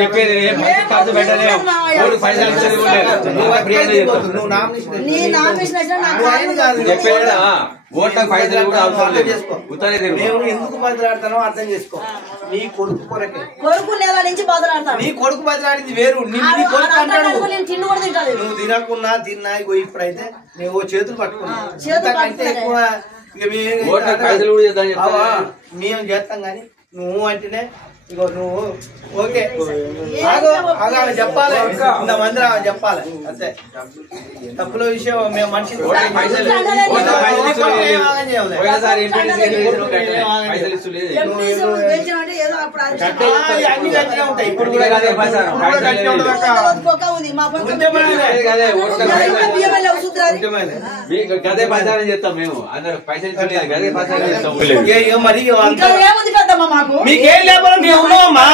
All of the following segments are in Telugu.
చెప్పేది చెప్పేదా ఓట్లకు పైసలు కూడా అవసరం లేదు. ఎందుకు బదిలాడతానో అర్థం చేసుకో. నీ కొడుకు కొరకే కొడుకు నెల నుంచి బదిలాడతాను. నీ కొడుకు బదిలాడింది వేరు. నువ్వు తినకున్నా తిన్నా ఇప్పుడైతే నువ్వు చేతులు పట్టుకున్నావు. ఎక్కువ మేము చేస్తాం కానీ నువ్వు అంటేనే ఇగో నువ్వు ఓకే ఆమె చెప్పాలి. ఇంతమంది ఆమె చెప్పాలి అంతే. తప్పుల విషయం మేము మనిషి అన్ని గట్టిగా ఉంటాయి. ఇప్పుడు కూడా గదే ప్రచారం చేస్తాం మేము. అందరు పైసలు గదే ప్రచారం చేస్తాం. మరి మీకేం లేకపోతే మేము ఉన్నామమ్మా.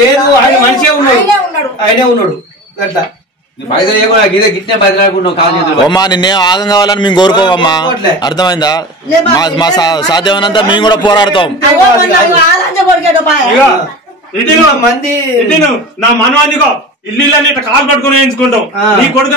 లేదు ఆయన మనిషే ఉన్నాడు. ఆయనే ఉన్నాడు అట్లా. అమ్మా నిన్నే ఆగం కావాలని మేము కోరుకోవమ్మా. అర్థమైందా? మా సాధ్యమైనంత మేము కూడా పోరాడతాం. మంది నా మనవాదిగో ఇల్లు కాలు పట్టుకుని వేయించుకుంటాం. నీ కొడుకు